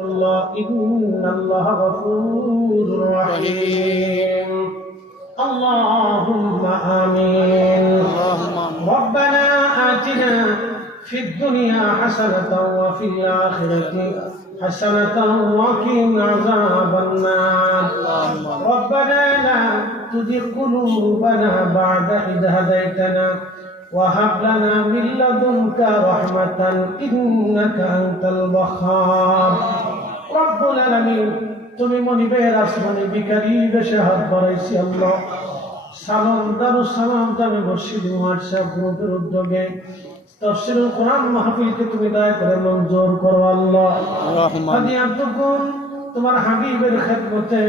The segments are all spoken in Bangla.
الله إن الله غفور رحيم. اللهم آمين. ربنا آتنا في الدنيا حسنة وفي الآخرة حسنة وقنا عذاب النار. ربنا لا تزغ قلوبنا بعد إذ هديتنا وهب لنا من لدنك رحمة إنك أنت الوهاب رب العالمين তুমি মনিবের আসমানে বিকারি বেশে হাত বাড়াইছি আল্লাহ সালাম দারু সালাম দামে মসজিদ হোয়াটসঅ্যাপ গ্রুপের উদ্যোগে তফসিলুল কোরআন মাহফিলকে তুমি দয়া করে মঞ্জুর করো আল্লাহ হাদি আব্দুকুন তোমার হাবিবের খেদমতে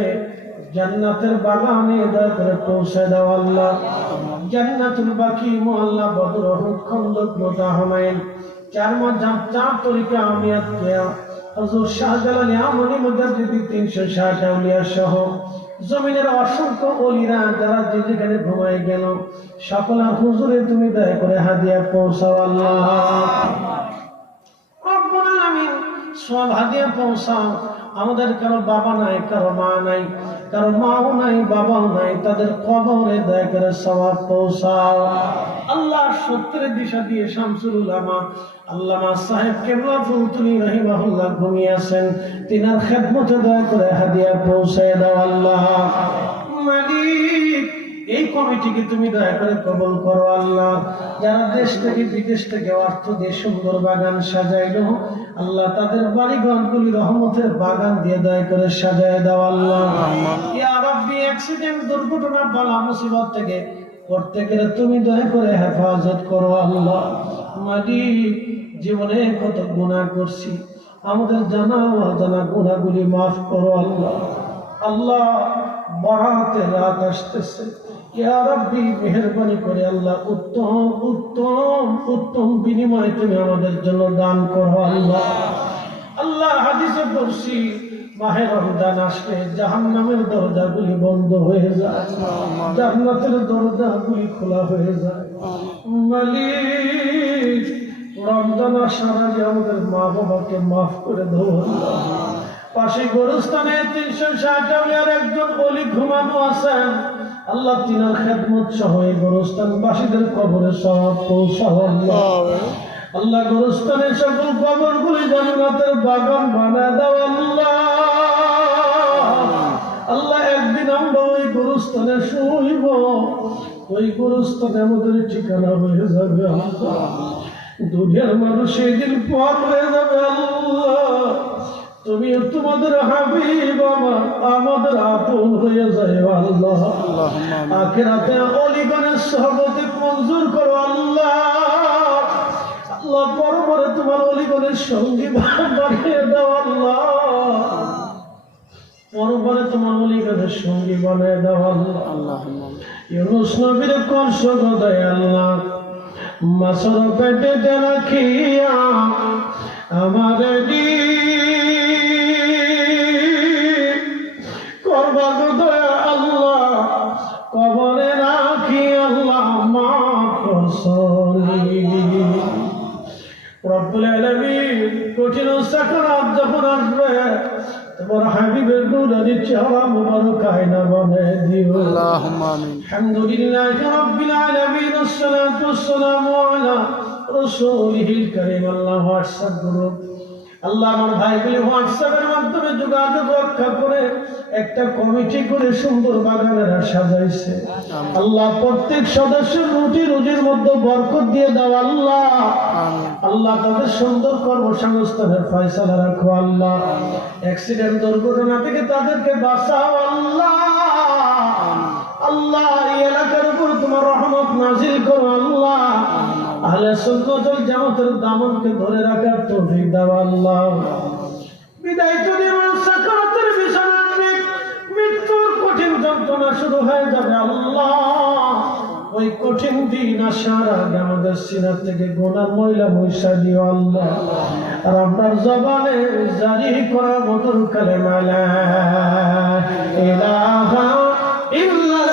জান্নাতের বাগানে দয়া পৌঁছে দাও আল্লাহ। জান্নাতুল বাকি মোহাল্লা বদর খন্দক মোতা হমায়ন চার চার হজুর শাহজালাল আমনি তিনশো ষাট আউলিয়া সহ। জমিনের অসংখ্য অলিরা যারা যে যেখানে ঘুমায় গেল সকল হুজুরে তুমি দয়া করে হাদিয়া পৌঁছাও আল্লাহ। সব পৌঁছাও। আমাদের কারও বাবা নাই, কারও মা নাই, কারও মাও নাই, বাবাও নাই, তাদের কবরে দয়া করে সবাব পৌঁছাও। আল্লাহ সত্যের দিশা দিয়ে শামসুল উলামা আল্লামা সাহেব কেবলা ফুলতুনি রহিমাহুল্লাহ ঘুমিয়ে আছেন। তিনার খেদমতে দয়া করে হাদিয়া পৌঁছায় দাও আল্লাহ। কমিটিকে তুমি দয়া করে কবল করো আল্লাহ। যারা দেশ থেকে বিদেশ থেকে অর্থ দিয়ে সুন্দর বাগান সাজাইলো আল্লাহ তাদের বাড়িঘরগুলি রহমতের বাগান দিয়ে দয়া করে সাজায় দাও আল্লাহ। অ্যাক্সিডেন্ট দুর্ঘটনা বালা মুসিবত থেকে প্রত্যেকের তুমি দয়া করে হেফাজত করো আল্লাহ। মালিক জীবনে কত গুণা করছি আমাদের জানা অজানা গুনাহগুলি মাফ করো আল্লাহ। আল্লাহ বরাতে রাত আসতেছে। মেহেরবানি করে আল্লাহ, উত্তম উত্তম উত্তম বিনিময় তুমি আমাদের জন্য দান করো আল্লাহ। আল্লাহ হাদিসে পড়ছি জাহান্নামের দরজাগুলি বন্ধ হয়ে যায় দরজাগুলি খোলা হয়ে যায়। আমাদের মা মাফ করে পাশে গোরস্থানে তিনশো ষাট একজন অলি ঘুমানো আছেন। আল্লাহ তিনার খেদমত সহ এই গোরস্থানবাসীদের কবরে সব পৌঁছাও আল্লাহ গোরস্থানের সকল কবর গুলি জান্নাতের বাগান বানায় দাও আল্লাহ। আল্লাহ একদিন আমরা ওই গোরস্থানে শুইব। ওই গোরস্থানে আমাদের ঠিকানা হয়ে যাবে আল্লাহ। দুনিয়ার মানুষ সেই দিন পর হয়ে যাবে আল্লাহ। তুমি তোমাদের হাবিব আমাদের আপন হয়ে যায় আল্লাহ। আখেরাতে অলিগণের সহমতি মঞ্জুর করো আল্লাহ। আল্লাহ পরপরে তোমার অলিগণের সঙ্গী বানিয়ে দাও আল্লাহ। পরপরে তোমার অলিগণের সঙ্গী বানিয়ে দাও আল্লাহ। ইউনুস নবীর কষ্ট আল্লাহ। মাসর পেটে রাখিয়া রব্বুল আলমীর কঠিন সাকরাত যখন আসবে তোমার হাবিবের নুরানি চেহারা মুবারক আয়না বানায় দিও। আল্লাহুম্মা আমিন। আলহামদুলিল্লাহ রাব্বিল আলামিন আসসালাতু ওয়াসসালামু আলা রাসূলিহিল কারীম। আল্লাহু আকবার আল্লাহ আমার ভাইগুলি হোয়াটসঅ্যাপের মাধ্যমে যোগাযোগ রক্ষা করে একটা কমিটি করে সুন্দর বাগানেরা সাজাইছে। আল্লাহ। প্রত্যেক সদস্যের রুটি রুজির মধ্যে বরকত দিয়ে দাও আল্লাহ। আল্লাহ তাদের সুন্দর কর্মসংস্থানের ফয়সালা রাখো আল্লাহ। অ্যাক্সিডেন্ট দুর্ঘটনা থেকে তাদেরকে বাঁচাও আল্লাহ। আল্লাহ এই এলাকার উপর তোমার রহমত নাজিল করো আল্লাহ। সুন্নতুল জামাতের দামনকে ধরে রাখার তৌফিক দাও আল্লাহ। বিদায় তো সাকারাতের মৃত্যুর কঠিন যন্ত্রণা শুরু হয়ে যাবে আল্লাহ। ওই কঠিন দিন আসার আগে আমাদের সিনার থেকে গোনা ময়লা মহিষা দিও আল্লাহ। আর আপনার জবানে জারি করা মতন কালে মালা ইলাহা ইল্লাল্লাহ